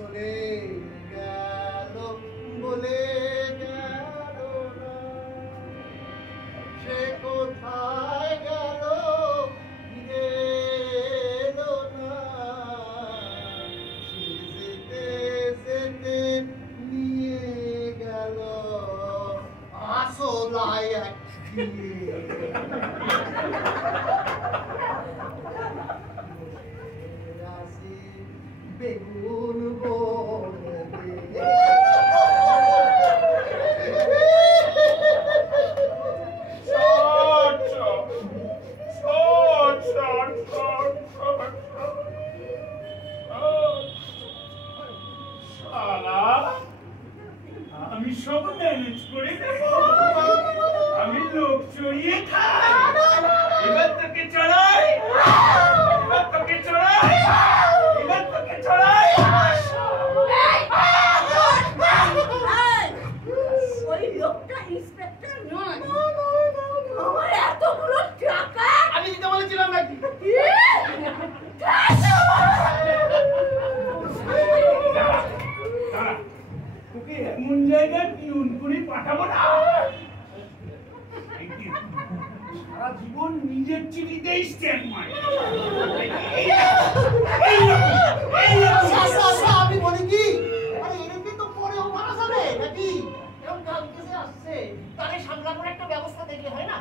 চলে গেল বলে গেল না, সে কোথায় গেল ফিরে এলো না, সে যেতে যেতে নিয়ে গেল আসলায় এক বেগুন আমি সব ম্যানেজ করে দেব, আমি লোক চড়িয়ে খাই। এবার তোকে চড়াই, এবার তোকে চড়াই, এবার তোকে চড়াই। ওই লোকটা ইন্সপেক্টর নয়, আমার এতগুলো টাকা আমি দিতে বলেছিলাম নাকি? তোকে এমন জায়গায় পিউন করে পাঠাবো না, সারা জীবন নিজের চিঠিতেই স্ট্যাম্প মারে। আমি বলি কি, আরে এরকম তো পরেও মারা যাবে নাকি? এরকম কাল কেসে আসছে, তাকে সামলানোর একটা ব্যবস্থা দেখলে হয় না?